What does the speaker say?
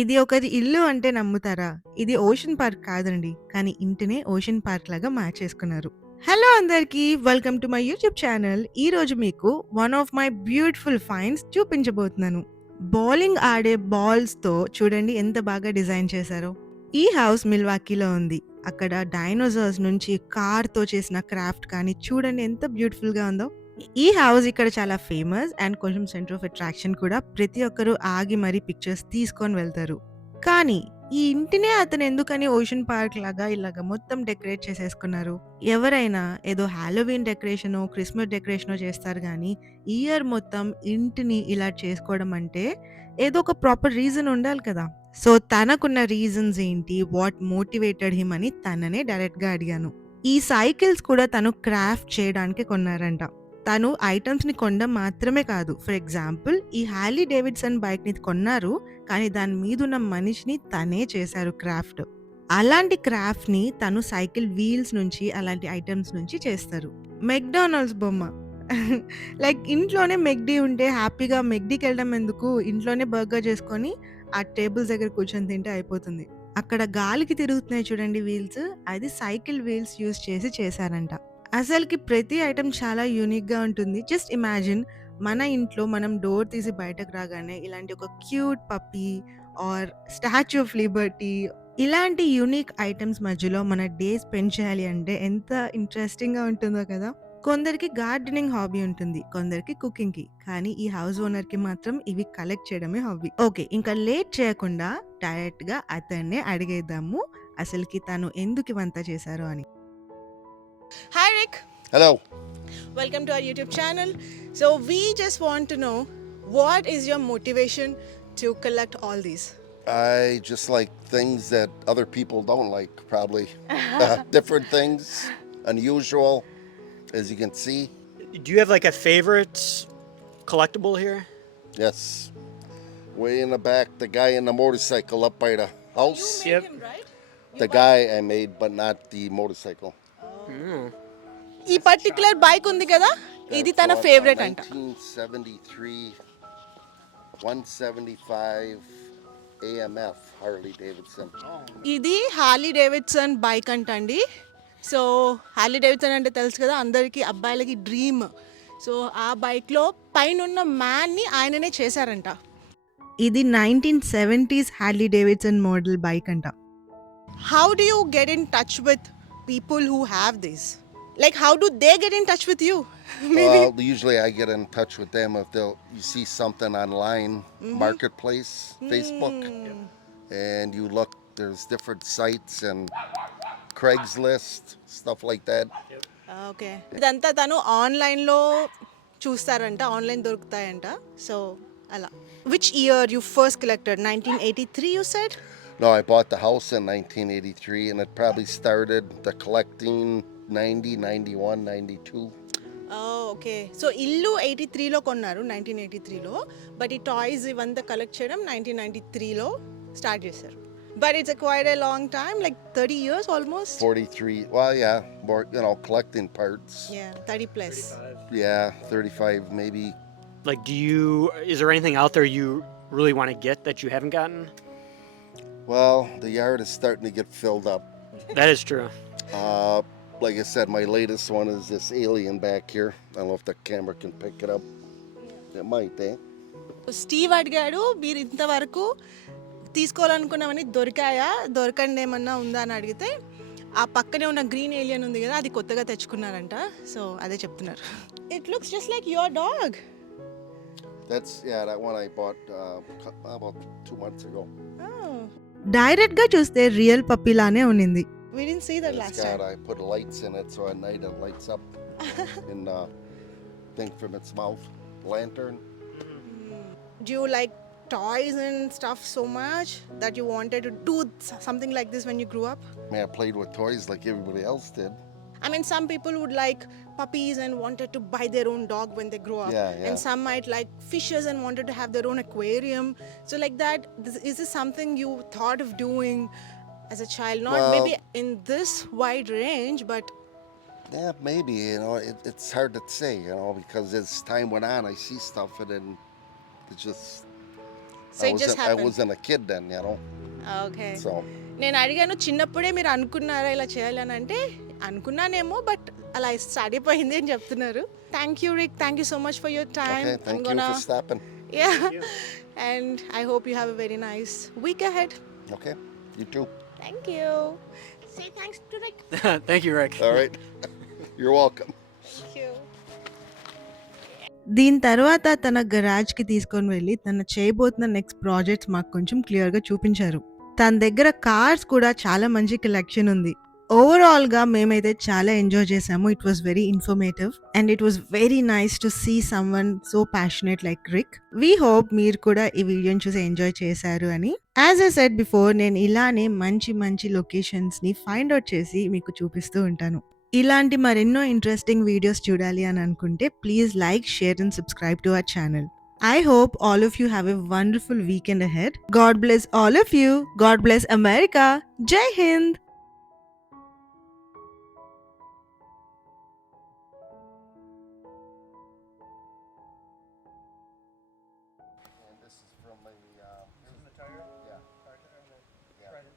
ఇది ఒకరి ఇల్లు అంటే నమ్ముతారా? ఇది ఓషన్ పార్క్ కాదండి. కానీ ఇంటినే ఓషన్ పార్క్ లాగా మార్చేసుకున్నారు. హలో అందరికీ! Welcome to my YouTube channel. ఈరోజు మీకు one of my beautiful finds చూపించబోతున్నాను. బౌలింగ్ ఆడే బాల్స్‌తో చూడండి ఎంత బాగా డిజైన్ చేశారో. ఈ హౌస్ మిల్వాకీలో ఉంది. అక్కడ డైనోసార్స్ నుంచి కార్‌తో చేసిన క్రాఫ్ట్ కానీ చూడండి ఎంత బ్యూటిఫుల్‌గా ఉందో. ఈ హౌస్ ఇక్కడ చాలా ఫేమస్ అండ్ కొంచెం సెంటర్ ఆఫ్ అట్రాక్షన్ కూడా. ప్రతి ఒక్కరు ఆగి మరీ పిక్చర్స్ తీసుకొని వెళ్తారు. కానీ ఈ ఇంటినే అతను ఎందుకని ఓషన్ పార్క్ లాగా ఇలాగ మొత్తం డెకరేట్ చేసేసుకున్నారు? ఎవరైనా ఏదో హాలోవీన్ డెకరేషనో, క్రిస్మస్ డెకరేషనో చేస్తారు గానీ, ఈ ఇయర్ మొత్తం ఇంటిని ఇలా చేసుకోవడం అంటే ఏదో ఒక ప్రాపర్ రీజన్ ఉండాలి కదా! సో తనకున్న రీజన్స్ ఏంటి? వాట్ మోటివేటెడ్ హిమ్ అని తననే డైరెక్ట్‌గా అడిగాను. ఈ సైకిల్స్ కూడా తను క్రాఫ్ట్ చేయడానికే కొన్నారంట. తను ఐటెమ్స్‌ని కొనడం మాత్రమే కాదు. ఫర్ ఎగ్జాంపుల్ ఈ హార్లీ డేవిడ్సన్ బైక్‌ని కొన్నారు. కానీ దాని మీదున్న మనిషిని తనే చేశారు క్రాఫ్ట్. అలాంటి క్రాఫ్ట్‌ని తను సైకిల్ వీల్స్ నుంచి అలాంటి ఐటెమ్స్ నుంచి చేస్తారు. మెక్‌డానల్డ్స్ బొమ్మ. లైక్ ఇంట్లోనే మెక్‌డీ ఉంటే హ్యాపీగా మెక్‌డీకెళ్ళడం ఎందుకు? ఇంట్లోనే బర్గర్ చేసుకొని ఆ టేబుల్స్ దగ్గర కూర్చొని తింటే అయిపోతుంది. అక్కడ గాలికి తిరుగుతున్నాయి చూడండి వీల్స్. అది సైకిల్ వీల్స్ యూజ్ చేసి చేశారంట. అసలకి ప్రతి ఐటెమ్ చాలా యూనిక్‌గా ఉంటుంది. జస్ట్ ఇమాజిన్ మన ఇంట్లో మనం డోర్ తీసి బయటకు రాగానే ఇలాంటి ఒక cute puppy or statue of liberty ఇలాంటి యూనిక్ ఐటెమ్స్ మధ్యలో మన డే స్పెండ్ చేయాలి అంటే ఎంత ఇంట్రెస్టింగ్‌గా ఉంటుందో కదా! కొందరికి గార్డెనింగ్ హాబీ ఉంటుంది. కొందరికి కుకింగ్‌కి. కానీ ఈ హౌస్ ఓనర్‌కి మాత్రం ఇవి కలెక్ట్ చేయడమే హాబీ. ఓకే. ఇంకా లేట్ చేయకుండా డైరెక్ట్‌గా అతన్నే అడిగేద్దాము. అసలకి తను ఎందుకు ఇవంతా చేశారో అని. Hi Rick, Hello. welcome to our YouTube channel. So we just want to know what is your motivation to collect all these? I just like things that other people don't like, probably. Different things, unusual, as you can see. Do you have like a favorite collectible here? Yes. Way in the back, the guy in the motorcycle up by the house. made Yep. him, right? The guy I made, but not the motorcycle. ఈ particular bike ఉంది కదా ఇది తన That's favourite అంట. 1973, 175 AMF Harley Davidson. ఇది Harley Davidson bike అంటండి. So Harley Davidson అంటే తెలుసు కదా అందరికీ అబ్బాయిలకి డ్రీమ్. సో ఆ బైక్లో పైనున్న మ్యాన్ని ఆయననే చేశారంట. ఇది 1970s Harley Davidson model bike అంట. How do you get in touch with people who have this? Like how do they get in touch with you? Well, usually I get in touch with them if you see something online, marketplace, Facebook, and you look. There's different sites and Craigslist, stuff like that. Okay. ఇదంతా తను ఆన్లైన్లో చూస్తారంట, ఆన్లైన్ దొరుకుతాయంట. సో అలా. Which year you first collected? 1983 you said? No, I bought the house in 1983, and it probably started the collecting 90, 91, 92. Okay. So ఇల్లు 83లో కొన్నారు, 1983లో. బట్ ఈ టాయ్స్ ఇవంతా కలెక్ట్ చేయడం 1993లో స్టార్ట్ చేశారు. But it's quite a long time, like 30 years almost. 43. Well, yeah, more, collecting parts. Yeah, 30 plus. Yeah, 35 maybe. Like, is there anything out there you really want to get that you haven't gotten? Well, the yard is starting to get filled up. That is true. Like I said, my latest one is this alien back here. I don't know if the camera can pick it up. It might, eh? Steve అడిగాడు, మీరు ఇంతవరకు తీసుకోవాలనుకున్నామని దొరికాయా, దొరకండి ఏమన్నా ఉందా అని అడిగితే ఆ పక్కనే ఉన్న గ్రీన్ ఏలియన్ ఉంది కదా అది కొత్తగా తెచ్చుకున్నారంట. సో అదే చెప్తున్నారు. It looks just like your dog. That one I bought about 2 months ago. Direct గా చూస్తే రియల్ పప్పీ లానే ఉన్నింది. We didn't see that last time. I put lights in it so at night it lights up and thing from its mouth, lantern. Do you like toys and stuff so much that you wanted to do something like this when you grew up? I mean, I played with toys like everybody else did. I mean, some people would like puppies and wanted to buy their own dog when they grow up. Yeah. And some might like fishes and wanted to have their own aquarium. So like that, is this something you thought of doing as a child? Not maybe in this wide range, but... Yeah, maybe, it's hard to say, because as time went on, I see stuff and then it just So it just I happened. wasn't a kid then, you know. Okay. So నేను అడిగాను చిన్నప్పుడే మీరు అనుకున్నారా ఇలా చేయాలని అంటే అనుకున్నానేమో బట్ అలా స్టార్ట్ అయిపోయింది అని చెప్తున్నారు. Thank you Rick, thank you so much for your time. okay, thank you for stopping. Yeah. And I hope you have a very nice week ahead. Okay, you too. Thank you. Say thanks to Rick. Thank you, Rick. All right. You're welcome. Thank you. దీని తర్వాత తన గరాజ్‌కి తీసుకొని వెళ్లి తను చేయబోతున్న next projects మాకు కొంచెం క్లియర్‌గా చూపించారు. తన దగ్గర కార్స్ కూడా చాలా మంచి కలెక్షన్ ఉంది. ఓవరాల్‌గా మేమైతే చాలా ఎంజాయ్ చేసాము. It was very informative and it was very nice to see someone so passionate like Rick. We hope మీరు కూడా ఈ వీడియోని చూసి ఎంజాయ్ చేశారు అని. యాజ్ ఐ సెడ్ బిఫోర్ నేను ఇలానే మంచి మంచి లొకేషన్స్‌ని ఫైండ్ ఔట్ చేసి మీకు చూపిస్తూ ఉంటాను. ఇలాంటి మరెన్నో ఇంట్రెస్టింగ్ వీడియోస్ చూడాలి అని అనుకుంటే please like, share and subscribe to our channel. I hope all of you have a wonderful weekend ahead. God bless all of you. God bless America. Jai Hind. And this is from the tire.